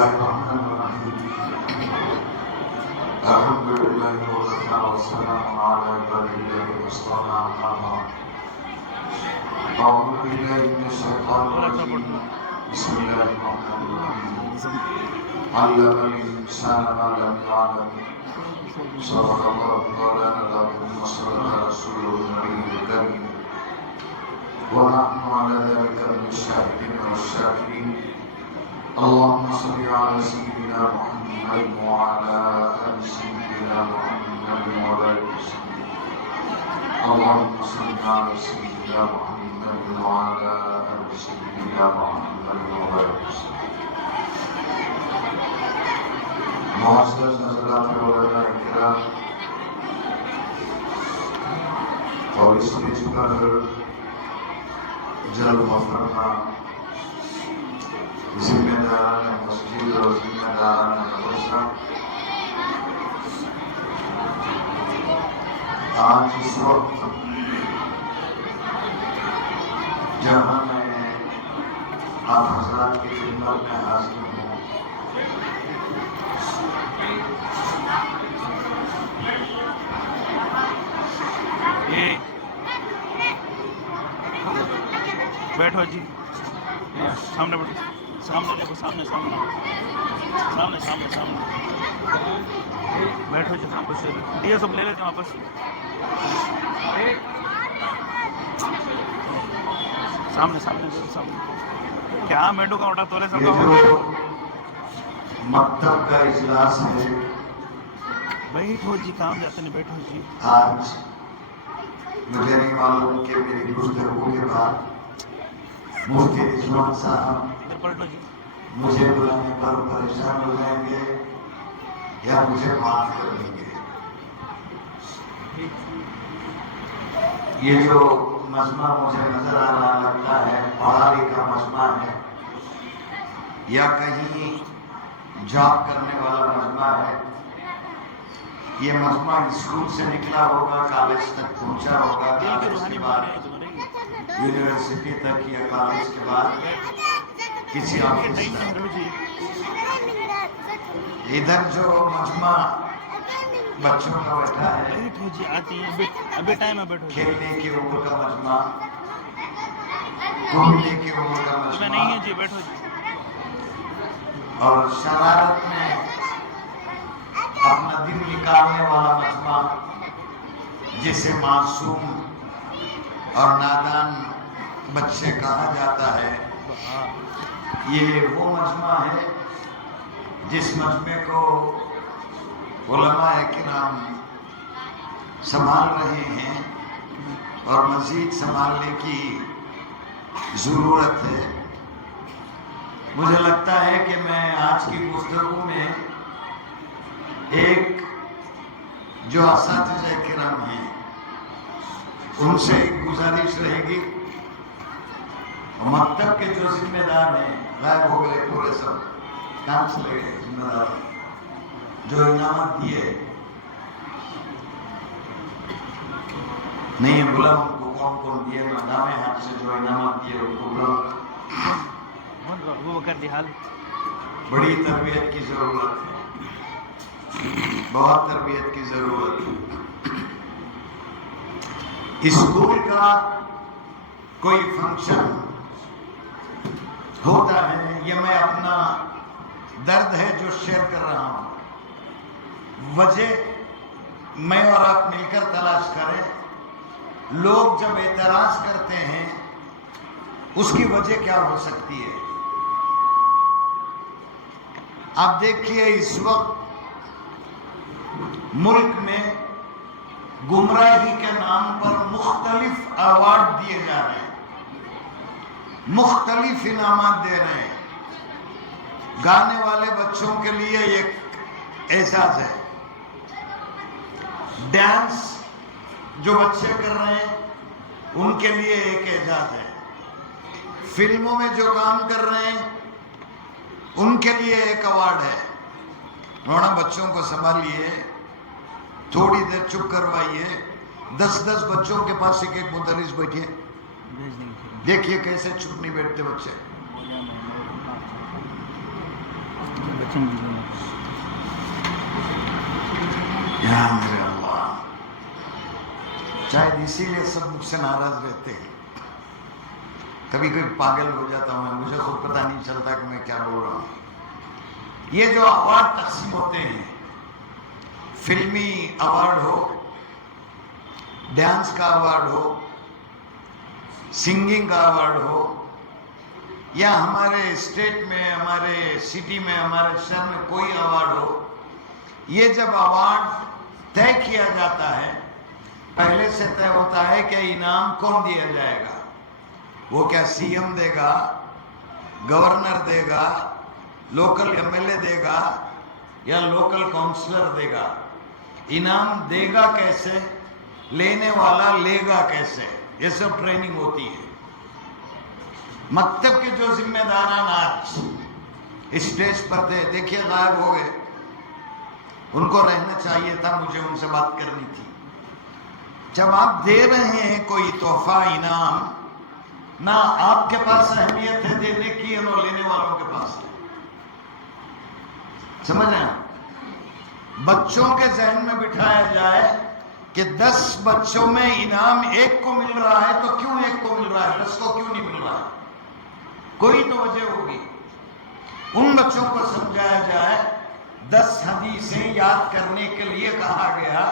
الله الرحمن الرحيم الحمد لله وكفى والسلام على عباده الذين اصطفى أما بعد أعوذ بالله من الشيطان الرجيم بسم الله الرحمن الرحيم علم الإنسان ما لم يعلم صدق الله مولانا العظيم وصدق رسوله النبي الكريم ونحن على ذلك من الشاهدين والشاكرين اللهم صل على سيدنا محمد وعلى آل سيدنا محمد وبارك وسلم اللهم صل على سيدنا محمد وعلى آل سيدنا محمد وبارك وسلم معزز حضرات علماء کرام اور اسٹیج پر جلوہ فرما ذمہ داران مسجد اور ذمہ داران مدرسہ آج اس وقت جہاں میں آپ حضرات کی خدمت میں حاضر ہوں بیٹھو جی سامنے بیٹھو سامنے دیکھو سامنے سامنے سامنے سامنے سامنے بیٹھو جی واپس یہ سب لے لیتے ہیں واپس سامنے سامنے سامنے کیا میڈو کا اٹھا تولے سب یہ جو مکتب کا اجلاس ہے بیٹھو جی کام جاتے نہیں بیٹھو جی آج مجھے نہیں معلوم کہ میری گفتگو کے بعد مفتی رضوان صاحب ادھر پلٹو جی مجھے بلانے پر پریشان ہو جائیں گے یا مجھے معاف کر دیں گے یہ جو مجمع مجھے نظر آ رہا لگتا ہے پڑھائی کا مجمع ہے یا کہیں جاب کرنے والا مجمع ہے یہ مجمع اسکول سے نکلا ہوگا کالج تک پہنچا ہوگا کالج کے بعد یونیورسٹی تک یا کالج کے بعد کسی آفس تک ادھر جو مجمع بچوں کا بیٹھا ہے بیٹھو جی آتی ہے ابھی ٹائم ہے بیٹھو کھیلنے کی عمر کا مجمع گھومنے کی عمر کا میں مجمع نہیں ہے جی بیٹھو جی اور شرارت میں اپنا دل نکالنے والا مجمع جسے معصوم اور نادان بچے کہا جاتا ہے یہ وہ مجمع ہے جس مجمع کو علماء کرام سنبھال رہے ہیں اور مزید سنبھالنے کی ضرورت ہے مجھے لگتا ہے کہ میں آج کی گفتگو میں ایک جو اساتذہ کرام ہیں ان سے ایک گزارش رہے گی مکتب کے جو ذمہ دار ہیں غائب ہو گئے پورے سب کام چلے گئے ذمہ دار جو انعامات دیے نہیں بلا ان کو کون کون دیے دامے ہاتھ سے جو انعامات دیے ان کو بلا وہ کر دی حال بڑی تربیت کی ضرورت ہے بہت تربیت کی ضرورت ہے اسکول کا کوئی فنکشن ہوتا ہے یہ میں اپنا درد ہے جو شیئر کر رہا ہوں وجہ میں اور آپ مل کر تلاش کریں لوگ جب اعتراض کرتے ہیں اس کی وجہ کیا ہو سکتی ہے آپ دیکھیے اس وقت ملک میں گمراہی کے نام پر مختلف ایوارڈ دیے جا رہے ہیں مختلف انعامات دے رہے ہیں گانے والے بچوں کے لیے ایک اعزاز ہے ڈانس جو بچے کر رہے ہیں ان کے لیے ایک اعزاز ہے فلموں میں جو کام کر رہے ہیں ان کے لیے ایک ایوارڈ ہے رونا بچوں کو سنبھالیے تھوڑی دیر چپ کروائیے 10 بچوں کے پاس ایک مدرس بیٹھیے دیکھیے کیسے چپ نہیں بیٹھتے بچے یا میرے اللہ، شاید اسی لیے سب مجھ سے ناراض رہتے ہیں. کبھی کبھی پاگل ہو جاتا ہوں میں، مجھے خود پتہ نہیں چلتا کہ میں کیا بول رہا ہوں. یہ جو ایوارڈ تقسیم ہوتے ہیں، فلمی ایوارڈ ہو، ڈانس کا ایوارڈ ہو، سنگنگ کا ایوارڈ ہو، یا ہمارے اسٹیٹ میں، ہمارے سٹی میں، ہمارے شہر میں کوئی ایوارڈ ہو، یہ جب ایوارڈ طے کیا جاتا ہے، پہلے سے طے ہوتا ہے کہ انعام کون دیا جائے گا. وہ کیا سی ایم دے گا، گورنر دے گا، لوکل ایم ایل اے دے گا، یا لوکل کونسلر دے گا. انعام دے گا کیسے، لینے والا لے گا کیسے، یہ سب ٹریننگ ہوتی ہے. مکتب کے جو ذمہ داران آج اسٹیج پر تھے، دیکھیے غائب ہو گئے. ان کو رہنا چاہیے تھا، مجھے ان سے بات کرنی تھی. جب آپ دے رہے ہیں کوئی تحفہ، انعام، نہ آپ کے پاس اہمیت ہے دینے کی، نہ لینے والوں کے پاس ہے. سمجھ رہے ہیں؟ بچوں کے ذہن میں بٹھایا جائے کہ 10 بچوں میں انعام ایک کو مل رہا ہے، تو کیوں ایک کو مل رہا ہے، 10 کو کیوں نہیں مل رہا ہے؟ کوئی تو وجہ ہوگی. ان بچوں کو سمجھایا جائے، 10 حدیثیں یاد کرنے کے لیے کہا گیا،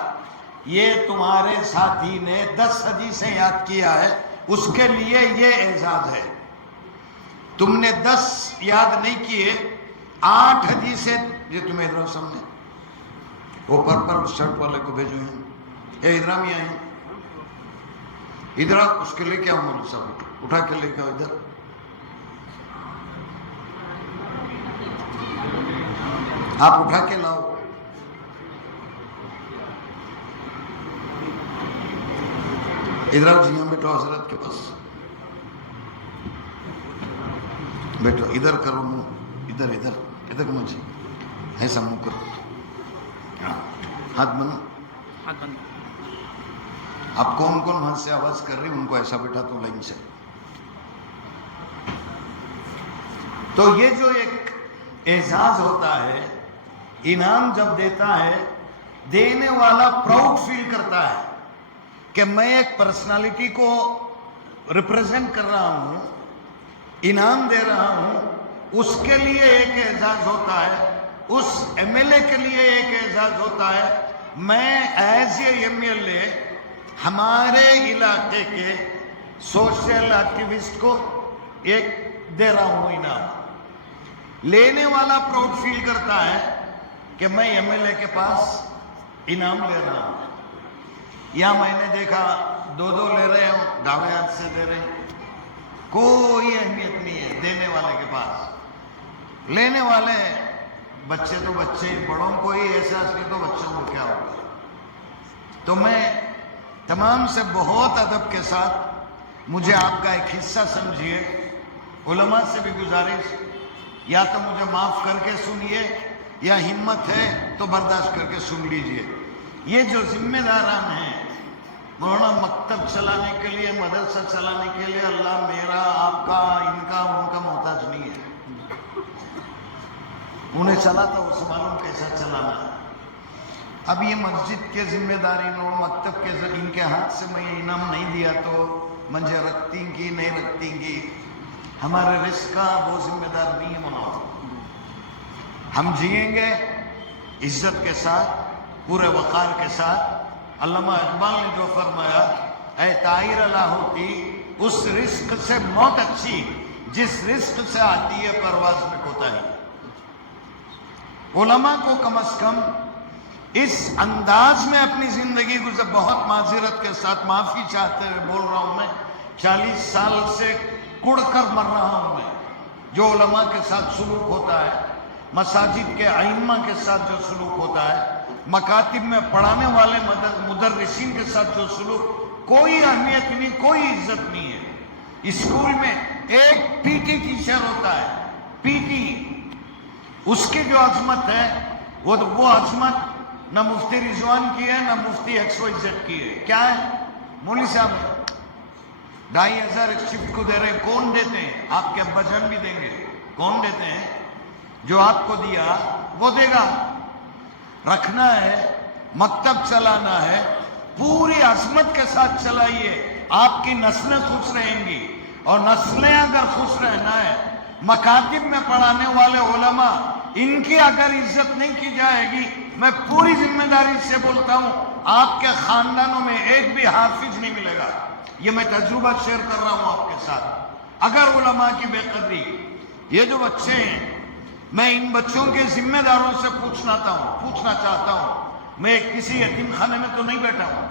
یہ تمہارے ساتھی نے 10 حدیثیں یاد کیا ہے، اس کے لیے یہ اعزاز ہے. تم نے 10 یاد نہیں کیے، 8 حدیثیں، یہ تمہیں ادھر سامنے وہ پرپل شرٹ والے کو بھیجو ہیں، اے ادھر میں آئیں، ادھر اس کے لے کے آؤ، مولوی صاحب اٹھا کے لے کے آؤ ادھر. آپ اٹھا کے لاؤ. ادھر جی، ہم بیٹھو حضرت کے پاس، بیٹھو ادھر کرو منہ، ادھر ادھر ادھر مجھے ایسا منہ کرو، ہاتھ بنو. آپ کون کون وہاں سے آواز کر رہے ہیں، ان کو ایسا بیٹھا تو لائن سے. تو یہ جو ایک اعزاز ہوتا ہے، انعام جب دیتا ہے، دینے والا پراؤڈ فیل کرتا ہے کہ میں ایک پرسنالٹی کو ریپرزینٹ کر رہا ہوں، انعام دے رہا ہوں. اس کے لیے ایک اعزاز ہوتا ہے، اس ایم ایل اے کے لیے ایک اعزاز ہوتا ہے. میں as a M L A ہمارے علاقے کے سوشل ایکٹیوسٹ کو ایک دے رہا ہوں انعام. لینے والا پراؤڈ فیل کرتا ہے کہ میں ایم ایل اے کے پاس انعام لے رہا ہوں. یا میں نے دیکھا 2 لے رہے ہوں، دعوے ہاتھ سے دے رہے ہیں، کوئی اہمیت نہیں ہے دینے والے کے پاس. لینے والے بچے تو بچے، بڑوں کو ہی احساس نہیں تو بچوں کو کیا ہوگا. تو میں تمام سے بہت ادب کے ساتھ، مجھے آپ کا ایک حصہ سمجھیے، علماء سے بھی گزارش، یا تو مجھے معاف کر کے سنیے، یا ہمت ہے تو برداشت کر کے سن لیجئے. یہ جو ذمہ داران ہیں، مولانا مکتب چلانے کے لیے، مدرسہ چلانے کے لیے، اللہ میرا، آپ کا، ان کا محتاج نہیں ہے. انہیں چلاتا وہ سے معلوم کیسا چلانا. اب یہ مسجد کے ذمہ دارینوں، مکتب کے ان کے ہاتھ سے میں یہ انعام نہیں دیا تو منجے رکھتی گی نہیں رکھتی گی، ہمارے رزق کا وہ ذمہ دار نہیں ہے. مناؤ ہم جئیں گے عزت کے ساتھ، پورے وقار کے ساتھ. علامہ اقبال نے جو فرمایا، اے طائر اللہ ہوتی اس رزق سے موت اچھی جس رزق سے آتی ہے پرواز میں کوتاہی. علماء کو کم از کم اس انداز میں اپنی زندگی گزر، بہت معذرت کے ساتھ معافی چاہتے ہوئے بول رہا ہوں، میں 40 سال سے کڑ کر مر رہا ہوں. میں جو علماء کے ساتھ سلوک ہوتا ہے، مساجد کے ائمہ کے ساتھ جو سلوک ہوتا ہے، مکاتب میں پڑھانے والے مدرسین کے ساتھ جو سلوک، کوئی اہمیت نہیں، کوئی عزت نہیں ہے. اسکول میں ایک پی ٹی ٹیچر ہوتا ہے، پی ٹی، اس کی جو عظمت ہے، وہ عظمت نہ مفتی رضوان کی ہے، نہ مفتی ایکس وائی زیڈ کی ہے. کیا ہے؟ مولوی صاحب 2500 ایک شفٹ کو دے رہے ہیں. کون دیتے ہیں؟ آپ کے ابا جان بھی دیں گے. کون دیتے ہیں؟ جو آپ کو دیا وہ دے گا. رکھنا ہے, مکتب چلانا ہے, پوری عظمت کے ساتھ چلائیے, آپ کی نسلیں خوش رہیں گی. اور نسلیں اگر خوش رہنا ہے, مکاتب میں پڑھانے والے علماء ان کی اگر عزت نہیں کی جائے گی, میں پوری ذمہ داری سے بولتا ہوں آپ کے خاندانوں میں ایک بھی حافظ نہیں ملے گا. یہ میں تجربہ شیئر کر رہا ہوں آپ کے ساتھ. اگر علماء کی بے قدری, یہ جو بچے ہیں, میں ان بچوں کے ذمہ داروں سے پوچھنا چاہتا ہوں, میں کسی یتیم خانے میں تو نہیں بیٹھا ہوں.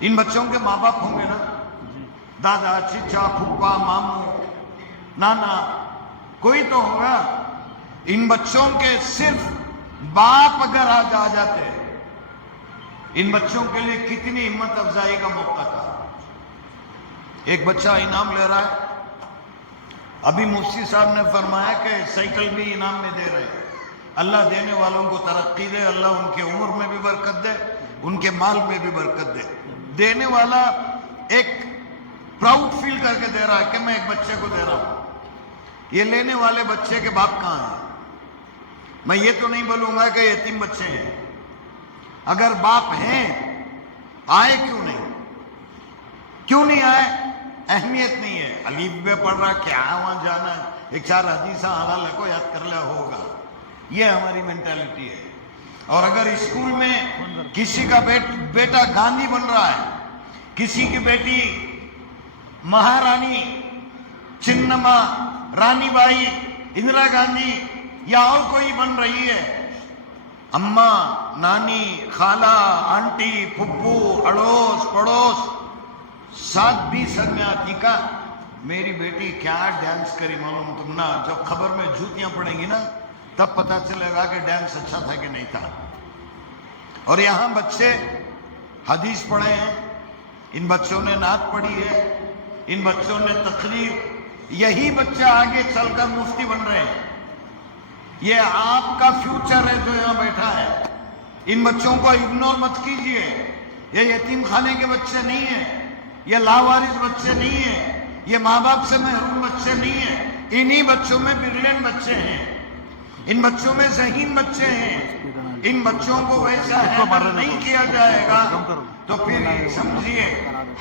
ان بچوں کے ماں باپ ہوں گے نا, دادا, چچا, پھوپھا, ماموں, نانا, کوئی تو ہوگا. ان بچوں کے صرف باپ اگر آج آ جاتے, ان بچوں کے لیے کتنی ہمت افزائی کا موقع تھا. ایک بچہ انعام لے رہا ہے, ابھی مفتی صاحب نے فرمایا کہ سائیکل بھی انعام میں دے رہے ہیں. اللہ دینے والوں کو ترقی دے, اللہ ان کی عمر میں بھی برکت دے, ان کے مال میں بھی برکت دے. دینے والا ایک پراؤڈ فیل کر کے دے رہا ہے کہ میں ایک بچے کو دے رہا ہوں. یہ لینے والے بچے کے باپ کہاں ہیں؟ میں یہ تو نہیں بولوں گا کہ یتیم بچے ہیں. اگر باپ ہیں, آئے کیوں نہیں آئے؟ اہمیت نہیں ہے. الف بے پڑھ رہا, کیا وہاں جانا ہے, ایک چار حدیث حلال کو یاد کر لیا ہوگا. یہ ہماری مینٹالٹی ہے. اور اگر اسکول میں کسی کا بیٹا گاندھی بن رہا ہے, کسی کی بیٹی مہارانی چنما, رانی بائی, اندرا گاندھی یا اور کوئی بن رہی ہے, اماں, نانی, خالہ, آنٹی, پھپھو, اڑوس پڑوس, 7-20 میں آتی کا میری بیٹی کیا ڈانس کری معلوم تم نا. جب خبر میں جوتیاں پڑیں گی نا تب پتا چلے گا کہ ڈانس اچھا تھا کہ نہیں تھا. اور یہاں بچے حدیث پڑھے ہیں, ان بچوں نے نعت پڑھی ہے, ان بچوں نے تقریر, یہی بچہ آگے چل کر مفتی بن رہے ہیں. یہ آپ کا فیوچر ہے جو یہاں بیٹھا ہے. ان بچوں کو اگنور مت کیجئے. یہ یتیم خانے کے بچے نہیں ہیں, یہ لاوارث بچے نہیں ہیں, یہ ماں باپ سے محروم بچے نہیں ہیں. انہی بچوں میں برلین بچے ہیں, ان بچوں میں ذہین بچے ہیں. ان بچوں کو ویسا ہینڈل نہیں کیا جائے گا تو پھر سمجھیے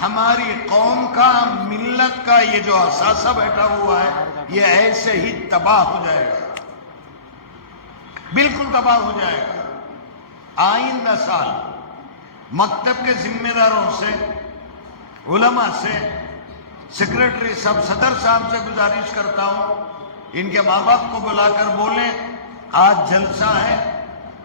ہماری قوم کا, ملت کا یہ جو اثاثہ بیٹھا ہوا ہے یہ ایسے ہی تباہ ہو جائے گا, بالکل تباہ ہو جائے گا. آئندہ سال مکتب کے ذمہ داروں سے, علماء سے, سیکرٹری صاحب, صدر صاحب سے گزارش کرتا ہوں, ان کے ماں باپ کو بلا کر بولیں آج جلسہ ہے,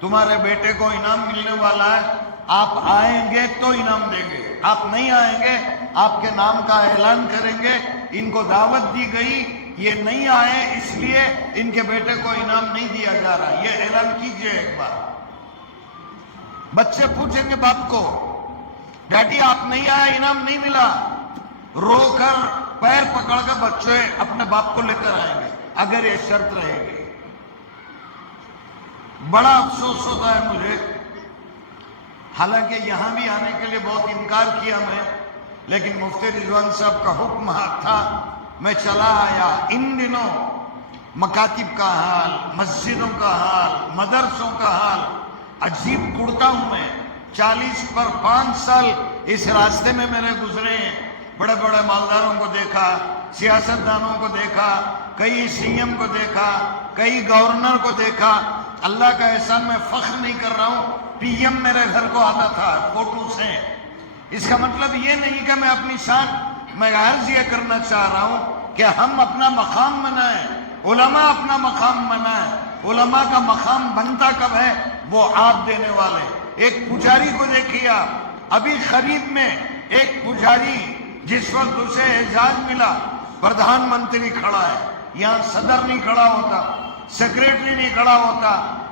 تمہارے بیٹے کو انعام ملنے والا ہے, آپ آئیں گے تو انعام دیں گے, آپ نہیں آئیں گے آپ کے نام کا اعلان کریں گے. ان کو دعوت دی گئی, یہ نہیں آئے اس لیے ان کے بیٹے کو انعام نہیں دیا جا رہا. یہ اعلان کیجئے ایک بار. بچے پوچھیں گے باپ کو, ڈیڈی آپ نہیں آئے, انعام نہیں ملا, رو کر پیر پکڑ کر بچے اپنے باپ کو لے کر آئیں گے اگر یہ شرط رہے گی. بڑا افسوس ہوتا ہے مجھے, حالانکہ یہاں بھی آنے کے لیے بہت انکار کیا میں, لیکن مفتی رضوان صاحب کا حکم تھا, میں چلا آیا. ان دنوں مکاتب کا حال, مسجدوں کا حال, مدرسوں کا حال عجیب کڑتا ہوں میں. 40 پر 5 سال اس راستے میں میرے گزرے ہیں. بڑے بڑے مالداروں کو دیکھا, سیاستدانوں کو دیکھا, کئی سی ایم کو دیکھا, کئی گورنر کو دیکھا. اللہ کا احسان, میں فخر نہیں کر رہا ہوں, پی ایم میرے گھر کو آتا تھا فوٹوز ہیں. اس کا مطلب یہ نہیں کہ میں اپنی شان, میں عرض یہ کرنا چاہ رہا ہوں کہ ہم اپنا مقام بنائیں, علماء اپنا مقام بنائیں. علماء کا مقام بنتا کب ہے؟ وہ آپ دینے والے. ایک پجاری کو دیکھیے, ابھی قریب میں ایک پجاری جس وقت اسے اعزاز ملا, پردھان منتری کھڑا ہے, یہاں صدر نہیں کھڑا ہوتا, سیکریٹری نہیں کھڑا ہوتا,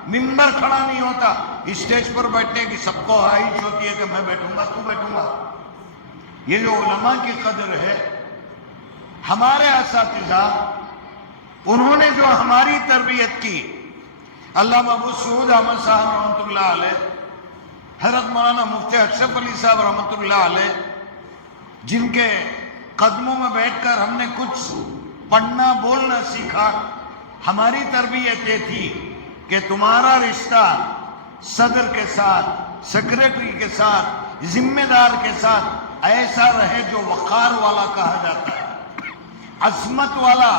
ممبر کھڑا نہیں ہوتا, اسٹیج پر بیٹھنے کی سب کو خواہش ہوتی ہے کہ میں بیٹھوں گا, تو بیٹھوں گا. یہ جو علماء کی قدر ہے, ہمارے اساتذہ, انہوں نے جو ہماری تربیت کی, علامہ ابو سعود احمد صاحب رحمۃ اللہ علیہ, حضرت مولانا مفتی اشرف علی صاحب رحمۃ اللہ علیہ, جن کے قدموں میں بیٹھ کر ہم نے کچھ پڑھنا بولنا سیکھا, ہماری تربیت یہ تھی کہ تمہارا رشتہ صدر کے ساتھ، سیکرٹری کے ساتھ، ذمہ دار کے ساتھ ایسا رہے جو وقار والا کہا جاتا ہے، عظمت والا۔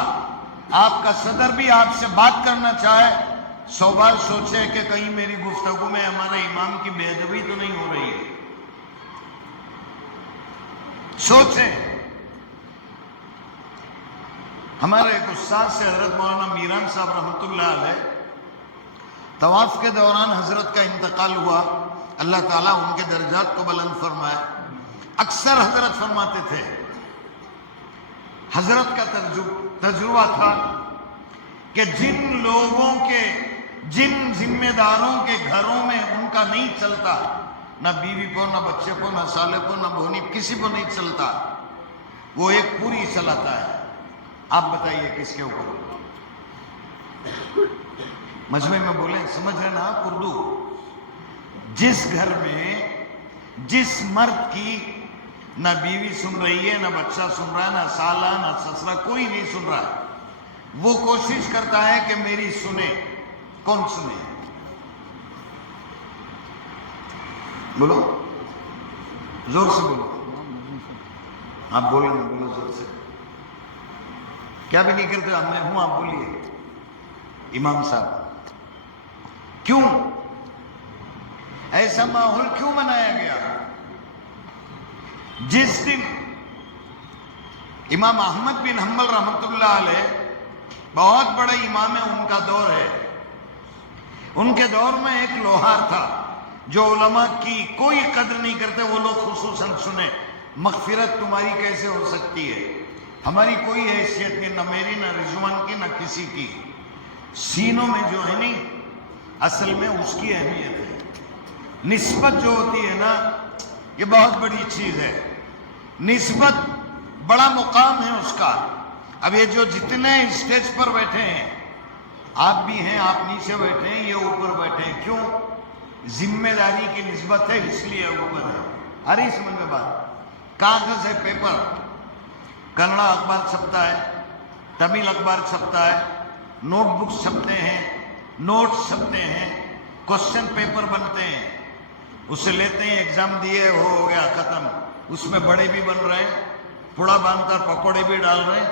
آپ کا صدر بھی آپ سے بات کرنا چاہے 100 بار سوچے کہ کہیں میری گفتگو میں ہمارے امام کی بے ادبی تو نہیں ہو رہی ہے، سوچے۔ ہمارے ایک استاد سے حضرت مولانا میران صاحب رحمۃ اللہ علیہ، طواف کے دوران حضرت کا انتقال ہوا، اللہ تعالیٰ ان کے درجات کو بلند فرمائے۔ اکثر حضرت فرماتے تھے، حضرت کا تجربہ تھا کہ جن لوگوں کے، جن ذمہ داروں کے گھروں میں ان کا نہیں چلتا، نہ بیوی کو، نہ بچے کو، نہ سالے کو، نہ بہنی، کسی کو نہیں چلتا، وہ ایک پوری چلاتا ہے۔ آپ بتائیے کس کے اوپر؟ مجمع میں بولیں، سمجھ رہے نا آپ اردو؟ جس گھر میں جس مرد کی نہ بیوی سن رہی ہے، نہ بچہ سن رہا ہے، نہ سالہ، نہ سسرا، کوئی نہیں سن رہا ہے، وہ کوشش کرتا ہے کہ میری سنے۔ کون سنے؟ بولو، زور سے بولو۔ آپ بولیں نا، بولو زور سے۔ کیا بھی نہیں کرتے، میں ہوں، آپ بولیے۔ امام صاحب کیوں ایسا ماحول کیوں بنایا گیا؟ جس دن امام احمد بن حنبل رحمۃ اللہ علیہ، بہت بڑے امام ہے، ان کا دور ہے، ان کے دور میں ایک لوہار تھا جو علماء کی کوئی قدر نہیں کرتے، وہ لوگ خصوصاً سنے، مغفرت تمہاری کیسے ہو سکتی ہے، ہماری کوئی حیثیت نہیں، نہ میری، نہ رضوان کی، نہ کسی کی، سینوں میں جو ہے نہیں، اصل میں اس کی اہمیت ہے۔ نسبت جو ہوتی ہے نا، یہ بہت بڑی چیز ہے، نسبت بڑا مقام ہے اس کا۔ اب یہ جو جتنے اسٹیج پر بیٹھے ہیں، آپ بھی ہیں، آپ نیچے بیٹھے ہیں، یہ اوپر بیٹھے ہیں، کیوں؟ ذمہ داری کی نسبت ہے، اس لیے اوپر ہے۔ ہر ہی سمجھ میں بات؟ کاغذ ہے، پیپر، کنڑا اخبار چھپتا ہے، تمل اخبار چھپتا ہے، نوٹ بکس چھپتے ہیں، نوٹس چھپتے ہیں، کوشچن پیپر بنتے ہیں، اسے لیتے ہیں، ایگزام دیے، ہو گیا، ختم۔ اس میں بڑے بھی بن رہے ہیں، پوڑا باندھ کر پکوڑے بھی ڈال رہے ہیں،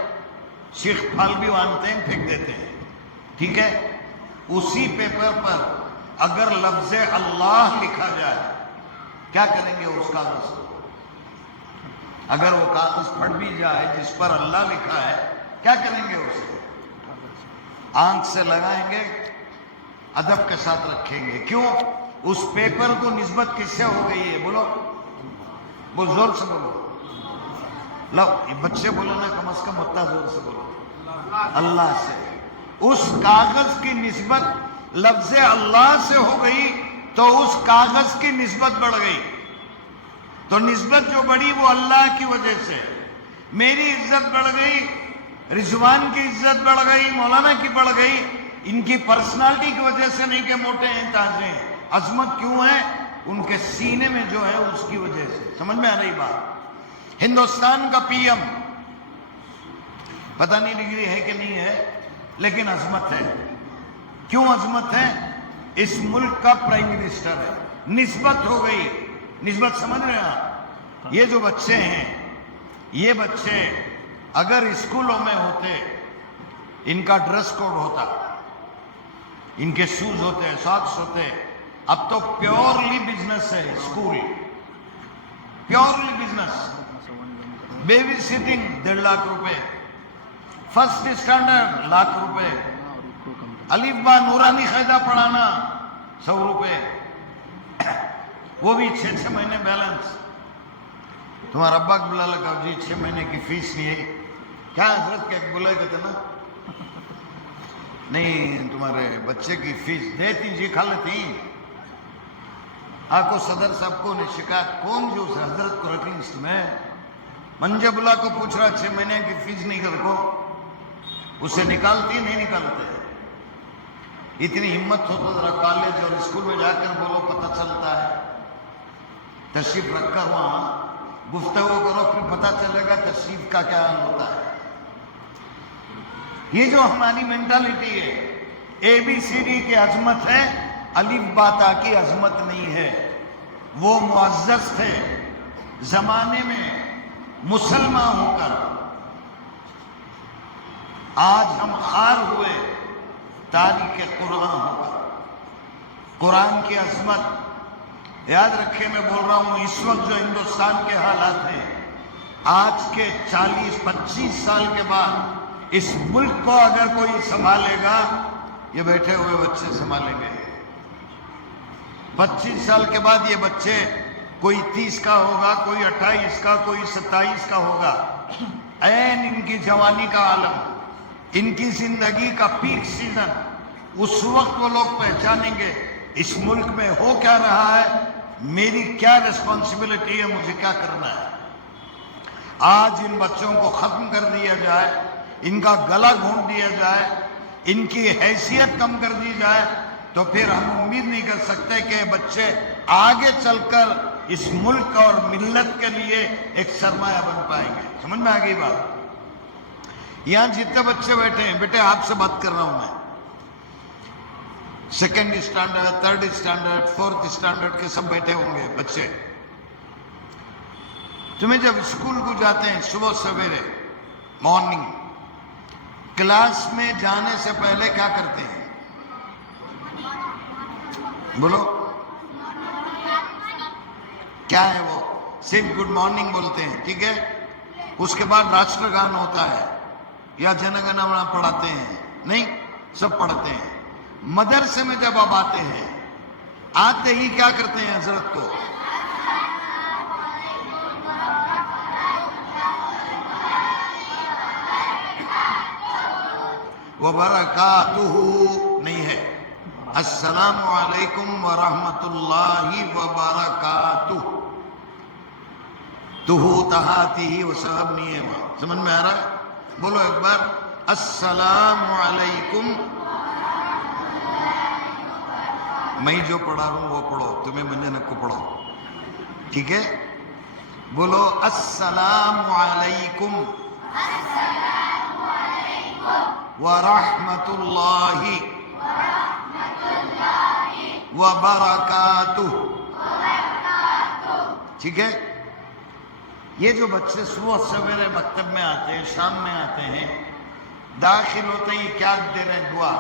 شیخ پھال بھی باندھتے ہیں، پھینک دیتے ہیں، ٹھیک ہے؟ اسی پیپر پر اگر لفظ اللہ لکھا جائے، کیا کریں گے اس کاغذ کو؟ اگر وہ کاغذ پھٹ بھی جائے جس پر اللہ لکھا ہے، کیا کریں گے اسے؟ آنکھ سے لگائیں گے، ادب کے ساتھ رکھیں گے، کیوں؟ اس پیپر کو نسبت کس سے ہو گئی ہے؟ بولو، وہ زور سے بولو، لو، یہ بچے بولو نا، کم از کم اتنا زور سے بولو، اللہ سے۔ اس کاغذ کی نسبت لفظ اللہ سے ہو گئی تو اس کاغذ کی نسبت بڑھ گئی، تو نسبت جو بڑھی وہ اللہ کی وجہ سے، میری عزت بڑھ گئی، رضوان کی عزت بڑھ گئی، مولانا کی بڑھ گئی، ان کی پرسنالٹی کی وجہ سے نہیں کہ موٹے ہیں، تازے ہیں، عظمت کیوں ہے؟ ان کے سینے میں جو ہے اس کی وجہ سے۔ سمجھ میں آ رہی بات؟ ہندوستان کا پی ایم، پتہ نہیں ڈگری ہے کہ نہیں ہے، لیکن عظمت ہے۔ کیوں عظمت ہے؟ اس ملک کا پرائم منسٹر ہے، نسبت ہو گئی۔ نسبت سمجھ رہے ہیں آپ؟ یہ جو بچے ہیں، یہ بچے اگر اسکولوں میں ہوتے، ان کا ڈریس کوڈ ہوتا، ان کے شوز ہوتے، ساکس ہوتے، اب تو پیورلی بزنس ہے school, purely business. Baby sitting 1.5 lakh روپے، فرسٹ اسٹینڈرڈ 1 لاکھ روپے، الف با نورانی قاعدہ پڑھانا 100 روپے، وہ بھی 6 مہینے بیلنس۔ تمہارا ابا کو بلا لگا، جی 6 مہینے کی فیس نہیں ہے، کیا حضرت کے بلا کہتے نا، نہیں تمہارے بچے کی فیس دیتی، جی کھا لیتی۔ آکو صدر صاحب کو نے شکایت، کون جو اس حضرت کو رکھ لسٹ میں، منجے بلا کو پوچھ رہا 6 مہینے کی فیس نہیں کر کو، اسے نکالتی نہیں نکالتے؟ اتنی ہمت ہو تو ذرا کالج اور اسکول میں جا کر بولو، پتہ چلتا ہے، تشریف رکھ کر وہاں گفتگو کرو، پھر پتہ چلے گا تشریف کا کیا حال ہوتا ہے۔ یہ جو ہماری مینٹالٹی ہے، اے بی سی ڈی کی عظمت ہے، الف با تا کی عظمت نہیں ہے۔ وہ معزز تھے زمانے میں مسلمان ہو کر، آج ہم خوار ہوئے تاریخ قرآن ہو کر۔ قرآن کی عظمت یاد رکھے، میں بول رہا ہوں اس وقت جو ہندوستان کے حالات ہیں، آج کے 40-25 سال کے بعد اس ملک کو اگر کوئی سنبھالے گا، یہ بیٹھے ہوئے بچے سنبھالیں گے۔ 25 سال کے بعد یہ بچے، کوئی 30 کا ہوگا، کوئی 28 کا، کوئی 27 کا ہوگا، عین ان کی جوانی کا عالم، ان کی زندگی کا پیک سیزن، اس وقت وہ لوگ پہچانیں گے اس ملک میں ہو کیا رہا ہے، میری کیا ریسپانسبلٹی ہے، مجھے کیا کرنا ہے۔ آج ان بچوں کو ختم کر دیا جائے، ان کا گلا گھونٹ دیا جائے، ان کی حیثیت کم کر دی جائے، تو پھر ہم امید نہیں کر سکتے کہ بچے آگے چل کر اس ملک اور ملت کے لیے ایک سرمایہ بن پائیں گے۔ سمجھ میں آ گئی بات؟ یہاں جتنے بچے بیٹھے ہیں، بیٹے آپ سے بات کر رہا ہوں میں، 2nd standard, 3rd standard, 4th standard کے سب بیٹھے ہوں گے بچے۔ تمہیں جب اسکول کو جاتے ہیں صبح سویرے مارننگ، کلاس میں جانے سے پہلے کیا کرتے ہیں؟ بولو کیا ہے وہ؟ صرف گڈ مارننگ بولتے ہیں، ٹھیک ہے؟ اس کے بعد راشٹر گان ہوتا ہے یا جن گن من پڑھاتے ہیں، نہیں سب پڑھتے ہیں۔ مدرسے میں جب آپ آتے ہیں، آتے ہی کیا کرتے ہیں حضرت کو؟ وبرکاتہ نہیں ہے، السلام علیکم ورحمۃ اللہ وبرکاتہ۔ تو تہاتی ہی وہ سب نہیں ہے وہاں، سمجھ میں آ رہا ہے؟ بولو ایک بار، السلام علیکم۔ میں جو پڑھا رہا ہوں وہ پڑھو، تمہیں منجے نک کو پڑھو، ٹھیک ہے؟ بولو السلام علیکم ورحمۃ اللہ وبرکاتہ، ٹھیک ہے؟ یہ جو بچے صبح سویرے مکتب میں آتے ہیں، شام میں آتے ہیں، داخل ہوتے ہی کیا دے رہے ہیں؟ دعا،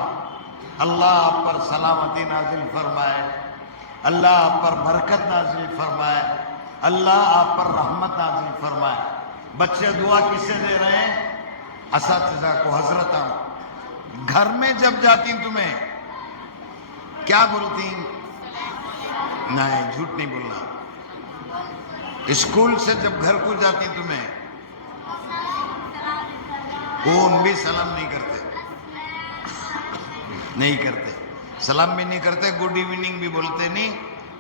اللہ آپ پر سلامتی نازل فرمائے، اللہ آپ پر برکت نازل فرمائے، اللہ آپ پر رحمت نازل فرمائے۔ بچے دعا کسے دے رہے ہیں؟ اساتذہ کو، حضرت۔ گھر میں جب جاتی تمہیں کیا بولتی؟ نہیں، جھوٹ نہیں بولنا۔ اسکول سے جب گھر کو جاتی تمہیں، کون بھی سلام نہیں کرتے، نہیں کرتے، سلام بھی نہیں کرتے، گڈ ایوننگ بھی بولتے نہیں،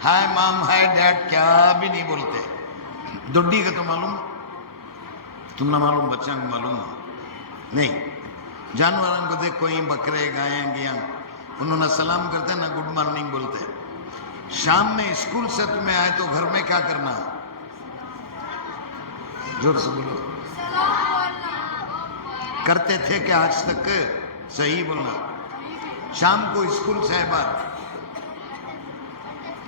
ہائے مام، ہائے ڈیڈ کیا بھی نہیں بولتے۔ ڈوڈی کا تو معلوم، تم نہ معلوم، بچوں کو معلوم نہیں۔ جانوروں کو دیکھ، کوئی بکرے، گائیں، گیاں، انہوں نہ سلام کرتے نہ گڈ مارننگ بولتے۔ شام میں اسکول سے تمہیں آئے تو گھر میں کیا کرنا؟ زور سے بولو، کرتے تھے کہ آج تک؟ صحیح بولنا۔ شام کو اسکول سے آئے بات،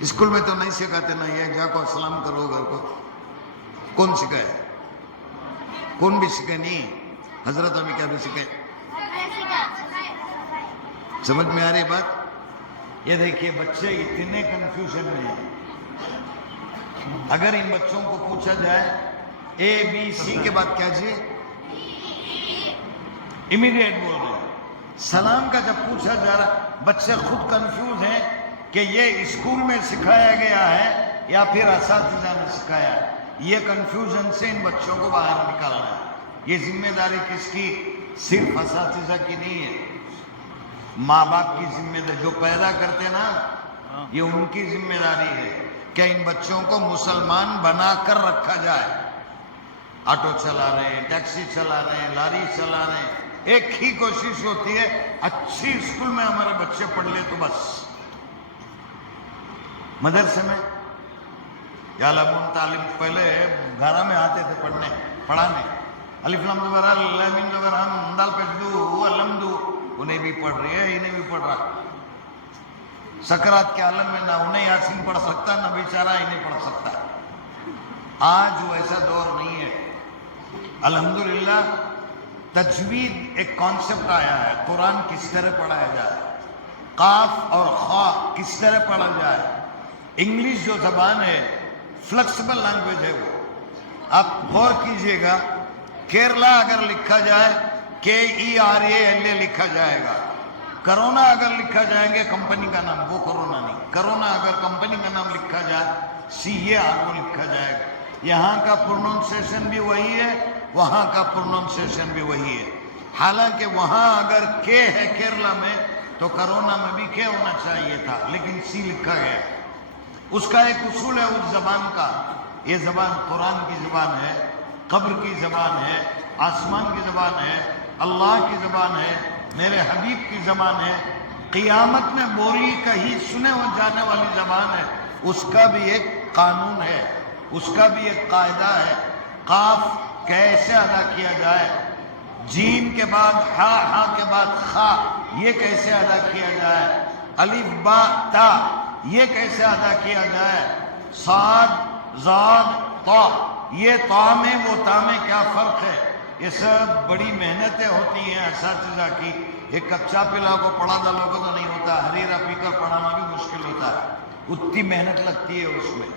اسکول میں تو نہیں سکھاتے نا یہ جا کو السلام کرو گھر کو، کون سکھائے؟ کون بھی سکھائے نہیں، حضرت ابھی کیا بھی سکھائے؟ سمجھ میں آ رہی بات؟ یہ دیکھیے بچے اتنے کنفیوژن میں ہیں۔ اگر ان بچوں کو پوچھا جائے اے بی سی کے بعد کیا جی، امیڈیٹ بول رہے ہیں۔ سلام کا جب پوچھا جا رہا، بچے خود کنفیوز ہیں کہ یہ اسکول میں سکھایا گیا ہے یا پھر اساتذہ نے سکھایا ہے۔ یہ کنفیوژن سے ان بچوں کو باہر نکالنا ہے۔ یہ ذمہ داری کس کی؟ صرف اساتذہ کی نہیں ہے، ماں باپ کی ذمہ داری، جو پیدا کرتے نا، یہ ان کی ذمہ داری ہے کہ ان بچوں کو مسلمان بنا کر رکھا جائے۔ آٹو چلا رہے ہیں، ٹیکسی چلا رہے ہیں، لاری چلا رہے ہیں، ایک ہی کوشش ہوتی ہے اچھی اسکول میں ہمارے بچے پڑھ لے تو بس۔ مدرسے میں یا تعلیم، پہلے گھر میں آتے تھے پڑھانے، الف لام زبر ال میم زبر ہم دال پیش دو الم دو، انہیں بھی پڑھ رہی ہے انہیں بھی پڑھ رہا. سکرات کے عالم میں نہ انہیں یاسین پڑھ سکتا نہ بیچارہ انہیں پڑھ سکتا. آج وہ ایسا دور نہیں ہے. الحمدللہ تجوید ایک کانسیپٹ آیا ہے. قرآن کس طرح پڑھایا جائے، قاف اور خا کس طرح پڑھا جائے. انگلش جو زبان ہے فلیکسیبل لینگویج ہے. وہ آپ غور کیجئے گا، کیرلا اگر لکھا جائے KERALA لکھا جائے گا. کرونا اگر لکھا جائیں گے کمپنی کا نام، وہ کرونا نہیں. کرونا اگر کمپنی کا نام لکھا جائے CARO لکھا جائے گا. یہاں کا پروننسیشن بھی وہی ہے، وہاں کا پروننسیشن بھی وہی ہے. حالانکہ وہاں اگر K ہے کیرلا میں تو کرونا میں بھی K ہونا چاہیے تھا، لیکن C لکھا گیا. اس کا ایک اصول ہے اس زبان کا. یہ زبان قرآن کی زبان ہے، قبر کی زبان ہے، آسمان کی زبان ہے، اللہ کی زبان ہے، میرے حبیب کی زبان ہے. قیامت میں بولی کہیں سنے ہو جانے والی زبان ہے. اس کا بھی ایک قانون ہے، اس کا بھی ایک قاعدہ ہے. قاف کیسے ادا کیا جائے، جیم کے بعد ہا، ہا کے بعد خا یہ کیسے ادا کیا جائے، الف با تا یہ کیسے ادا کیا جائے، صاد زاد طا یہ طا میں وہ تا میں کیا فرق ہے. یہ سب بڑی محنتیں ہوتی ہیں اساتذہ کی. ایک کچا پلا کو پڑھا ڈالو گے تو نہیں ہوتا، ہریرا پی کر پڑھانا بھی مشکل ہوتا ہے. اتنی محنت لگتی ہے اس میں.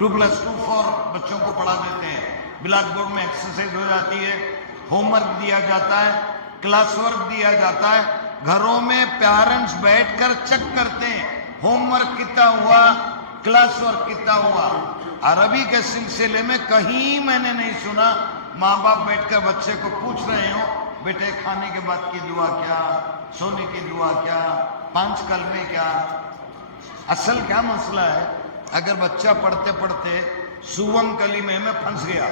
2+2 4 بچوں کو پڑھا دیتے ہیں، بلیک بورڈ میں ایکسرسائز ہو جاتی ہے، ہوم ورک دیا جاتا ہے، کلاس ورک دیا جاتا ہے. گھروں میں پیرنٹس بیٹھ کر چیک کرتے ہیں ہوم ورک کتنا ہوا، کلاس ورک کتنا ہوا. عربی کے سلسلے میں کہیں میں نے نہیں سنا ماں باپ بیٹھ کر بچے کو پوچھ رہے ہوں بیٹے کھانے کے بعد کی دعا کیا، سونے کی دعا کیا، 5 کلمے کیا. اصل کیا مسئلہ ہے، اگر بچہ پڑھتے پڑھتے سوم کلمے میں پھنس گیا،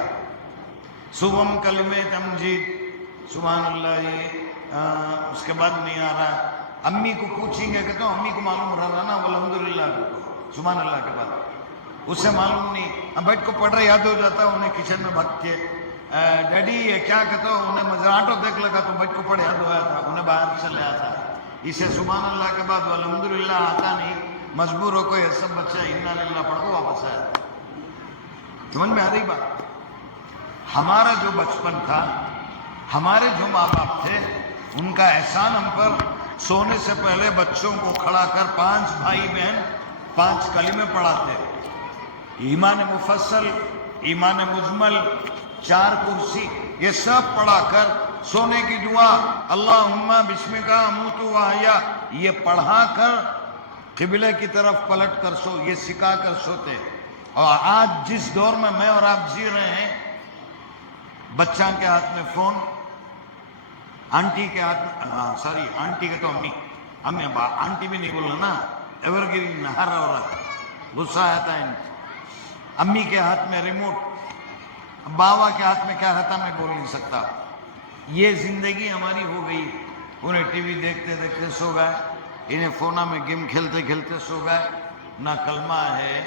سوم کلمے تمجید سبحان اللہ اس کے بعد نہیں آ رہا، امی کو پوچھیں گے کہ تو امی کو معلوم رہا نا الحمدللہ سبحان اللہ کے بعد، اسے معلوم نہیں. بیٹھ کو پڑھ رہے یاد ہو جاتا، انہیں کچن میں بھگ کے ڈیڈی یہ کیا کہتا ہو، انہیں مزراٹو دیکھ لگا تو بیٹھ کو پڑھ یاد ہوا تھا، انہیں باہر سے لے آتا. اسے سبحان اللہ کے بعد الحمدللہ آتا نہیں، مجبور ہو کو یہ سب بچہ انا للہ پڑھ کو واپس آیا. سمجھ میں آ رہی بات؟ ہمارا جو بچپن تھا، ہمارے جو ماں باپ تھے، ان کا احسان ہم پر، سونے سے پہلے بچوں کو کھڑا کر 5 بھائی بہن 5 کلمے پڑھاتے. ایمان مفصل، ایمان مجمل، 4 کرسی یہ سب پڑھا کر سونے کی دعا اللہم بسمک اموت و احیا یہ پڑھا کر قبلے کی طرف پلٹ کر سو، یہ سکھا کر سوتے. اور آج جس دور میں میں اور آپ جی رہے ہیں، بچہ کے ہاتھ میں فون، آنٹی کے ہاتھ میں سوری آنٹی کے تو امی آنٹی بھی نہیں بولنا نا، ایور گرین ہر عورت غصہ آتا ہے. امی کے ہاتھ میں ریموٹ، باوا کے ہاتھ میں کیا رہتا میں بول نہیں سکتا. یہ زندگی ہماری ہو گئی. انہیں ٹی وی دیکھتے دیکھتے سو گئے، انہیں فونا میں گیم کھیلتے کھیلتے سو گئے. نہ کلمہ ہے،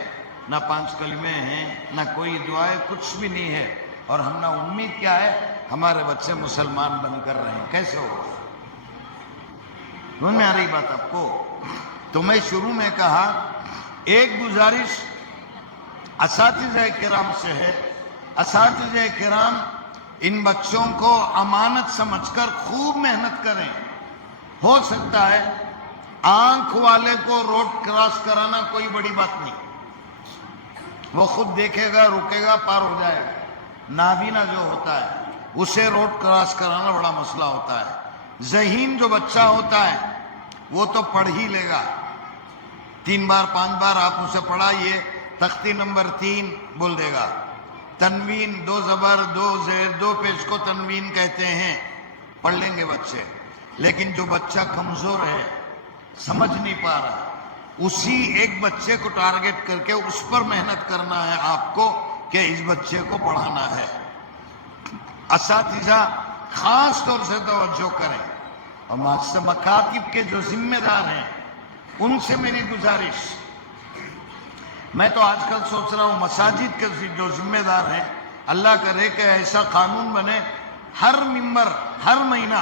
نہ 5 کلمے ہیں، نہ کوئی دعائیں، کچھ بھی نہیں ہے. اور ہم نہ امید کیا ہے ہمارے بچے مسلمان بن کر رہے ہیں. کیسے ہوگا؟ سمجھ میں آ رہی بات آپ کو؟ تو میں شروع میں کہا ایک گزارش اساتذہ کرام سے ہے، اساتذہ کرام ان بچوں کو امانت سمجھ کر خوب محنت کریں. ہو سکتا ہے آنکھ والے کو روڈ کراس کرانا کوئی بڑی بات نہیں، وہ خود دیکھے گا، رکے گا، پار ہو جائے گا. نابینا جو ہوتا ہے اسے روڈ کراس کرانا بڑا مسئلہ ہوتا ہے. ذہین جو بچہ ہوتا ہے وہ تو پڑھ ہی لے گا. 3 بار 5 بار آپ اسے پڑھائیے، تختی نمبر 3 بول دے گا. تنوین 2 زبر 2 زیر 2 پیش کو تنوین کہتے ہیں، پڑھ لیں گے بچے. لیکن جو بچہ کمزور ہے، سمجھ نہیں پا رہا، اسی ایک بچے کو ٹارگٹ کر کے اس پر محنت کرنا ہے آپ کو کہ اس بچے کو پڑھانا ہے. اساتذہ خاص طور سے توجہ کریں. اور مکاتب کے جو ذمہ دار ہیں ان سے میری گزارش، میں تو آج کل سوچ رہا ہوں مساجد کے جو ذمہ دار ہیں، اللہ کرے کہ ایسا قانون بنے ہر ممبر ہر مہینہ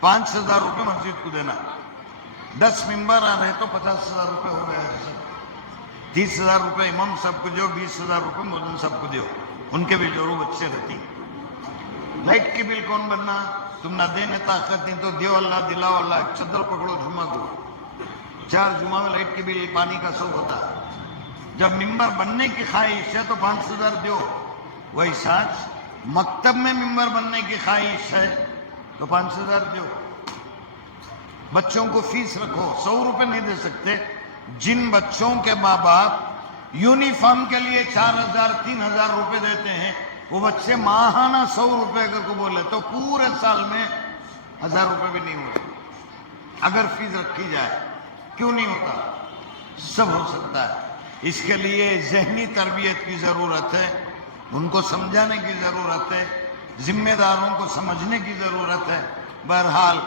5,000 روپے مسجد کو دینا. 10 ممبر آ رہے تو 50,000 روپے ہو گئے. 30,000 روپے امام صاحب کو دیو, 20,000 روپے مولوی صاحب کو دیو, ان کے بھی جورو بچے رہتی. لائٹ کی بل کون بننا, تم نہ دینے طاقت نہیں تو دیو اللہ, دلاو اللہ. چادر پکڑو جمعہ کو, 4 جمعہ میں لائٹ کی بل پانی کا سو ہوتا. جب ممبر بننے کی خواہش ہے تو 5,000 دیو. وہی ساتھ مکتب میں ممبر بننے کی خواہش ہے تو 5,000 دیو. بچوں کو فیس رکھو, 100 روپے نہیں دے سکتے. جن بچوں کے ماں باپ یونیفارم کے لیے 4,000 3,000 روپے دیتے ہیں, وہ بچے ماہانہ 100 روپے اگر کو بولے تو پورے سال میں 1,000 روپے بھی نہیں ہوتے اگر فیس رکھی جائے. کیوں نہیں ہوتا؟ سب ہو سکتا ہے. اس کے لیے ذہنی تربیت کی ضرورت ہے, ان کو سمجھانے کی ضرورت ہے, ذمہ داروں کو سمجھنے کی ضرورت ہے. بہرحال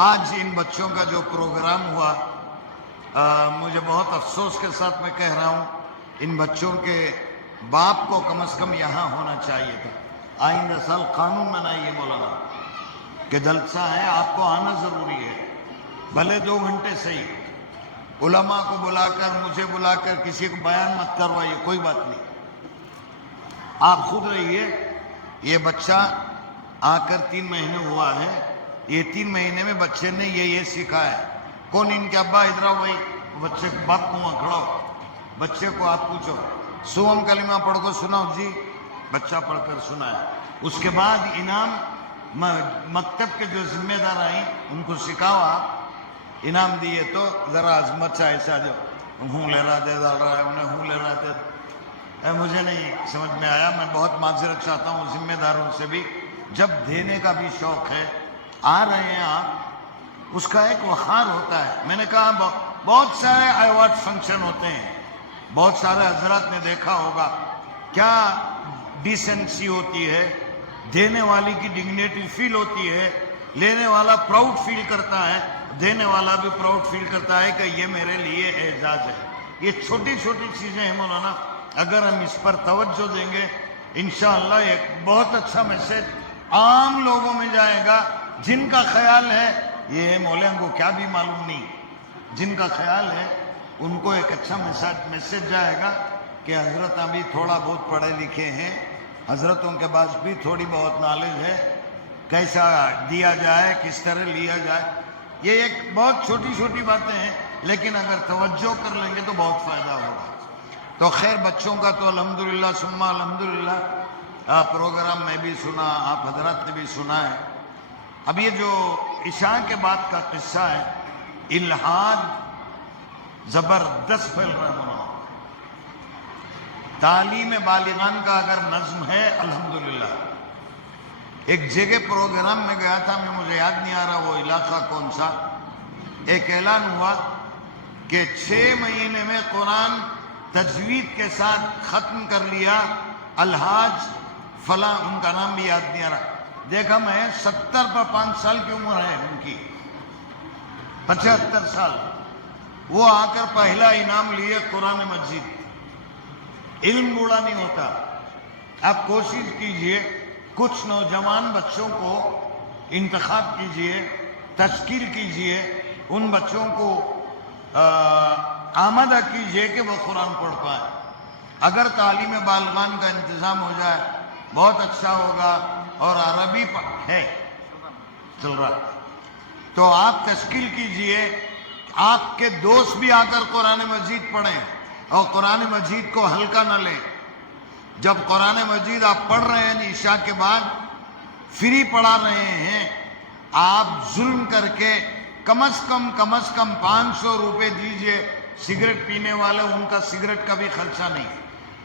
آج ان بچوں کا جو پروگرام ہوا, مجھے بہت افسوس کے ساتھ میں کہہ رہا ہوں, ان بچوں کے باپ کو کم از کم یہاں ہونا چاہیے تھا. آئندہ سال قانون بنائیے مولانا کہ جلسہ ہے, آپ کو آنا ضروری ہے, بھلے 2 گھنٹے صحیح. علماء کو بلا کر, مجھے بلا کر کسی کو بیان مت کروائیے, کوئی بات نہیں, آپ خود رہیے. یہ بچہ آ کر 3 مہینے ہوا ہے, یہ 3 مہینے میں بچے نے یہ سیکھا ہے. کون ان کے ابا, ادھر آؤ بھائی, بچے کو باپ کو کھڑا ہو, بچے کو آپ پوچھو سوم کلمہ پڑھ کو سناؤ جی, بچہ پڑھ کر سنا ہے. اس کے بعد انعام, مکتب کے جو ذمہ دار آئیں ان کو سکھاؤ. آپ انعام دیے تو ذرا عظمت سے ایسا جو ہوں لے رہا دے ڈال رہا ہے, انہیں ہوں لے رہا دے, مجھے نہیں سمجھ میں آیا. میں بہت معذرت چاہتا ہوں ذمہ داروں سے بھی. جب دینے کا بھی شوق ہے, آ رہے ہیں آپ, اس کا ایک وقار ہوتا ہے. میں نے کہا بہت سارے ایوارڈ فنکشن ہوتے ہیں, بہت سارے حضرات نے دیکھا ہوگا کیا ڈیسنسی ہوتی ہے, دینے والی کی ڈگنیٹی فیل ہوتی ہے, لینے والا پراؤڈ فیل کرتا ہے, دینے والا بھی پراؤڈ فیل کرتا ہے کہ یہ میرے لیے اعزاز ہے. یہ چھوٹی چھوٹی چیزیں ہیں مولانا, اگر ہم اس پر توجہ دیں گے انشاءاللہ ایک بہت اچھا میسج عام لوگوں میں جائے گا. جن کا خیال ہے یہ مولیاں کو کیا بھی معلوم نہیں, جن کا خیال ہے ان کو ایک اچھا میسج جائے گا کہ حضرت ابھی تھوڑا بہت پڑھے لکھے ہیں, حضرتوں کے پاس بھی تھوڑی بہت نالج ہے, کیسا دیا جائے, کس طرح لیا جائے. یہ ایک بہت چھوٹی چھوٹی باتیں ہیں, لیکن اگر توجہ کر لیں گے تو بہت فائدہ ہوگا. تو خیر بچوں کا تو الحمدللہ ثم الحمدللہ پروگرام میں بھی سنا, آپ حضرات نے بھی سنا ہے. اب یہ جو عشاء کے بعد کا قصہ ہے, الحاد زبردست پھیل رہا ہے مولانا. تعلیم بالغان کا اگر نظم ہے الحمدللہ. ایک جگہ پروگرام میں گیا تھا, مجھے یاد نہیں آ رہا وہ علاقہ کون سا. ایک اعلان ہوا کہ 6 مہینے میں قرآن تجوید کے ساتھ ختم کر لیا الحاج فلاں, ان کا نام بھی یاد نہیں آ رہا. دیکھا میں 70 پر 5 سال کی عمر ہے ان کی, 75 سال. وہ آ کر پہلا انعام لیے قرآن مجید. علم بوڑھا نہیں ہوتا. آپ کوشش کیجئے, کچھ نوجوان بچوں کو انتخاب کیجئے, تشکیل کیجئے, ان بچوں کو آمادہ کیجئے کہ وہ قرآن پڑھ پائیں. اگر تعلیم بالغان کا انتظام ہو جائے بہت اچھا ہوگا. اور عربی ہے چل رہا تو آپ تشکیل کیجئے, آپ کے دوست بھی آ کر قرآن مجید پڑھیں اور قرآن مجید کو ہلکا نہ لیں. جب قرآن مجید آپ پڑھ رہے ہیں عشاء کے بعد, فری پڑھا رہے ہیں, آپ ظلم کر کے کم از کم 500 روپے دیجئے. سگریٹ پینے والے ان کا سگریٹ کا بھی خرچہ نہیں,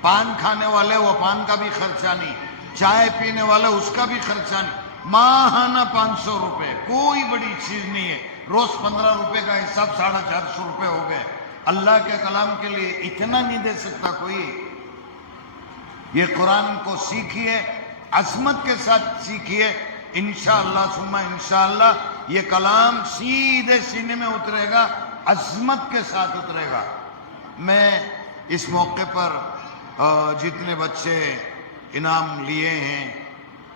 پان کھانے والے وہ پان کا بھی خرچہ نہیں, چائے پینے والے اس کا بھی خرچہ نہیں. ماہانہ 500 روپے, کوئی بڑی چیز نہیں ہے. روز 15 روپے کا حساب 450 روپے ہو گئے. اللہ کے کلام کے لیے اتنا نہیں دے سکتا کوئی. یہ قرآن کو سیکھیے, عظمت کے ساتھ سیکھیے, انشاءاللہ ثم انشاءاللہ یہ کلام سیدھے سینے میں اترے گا, عظمت کے ساتھ اترے گا. میں اس موقع پر جتنے بچے انعام لیے ہیں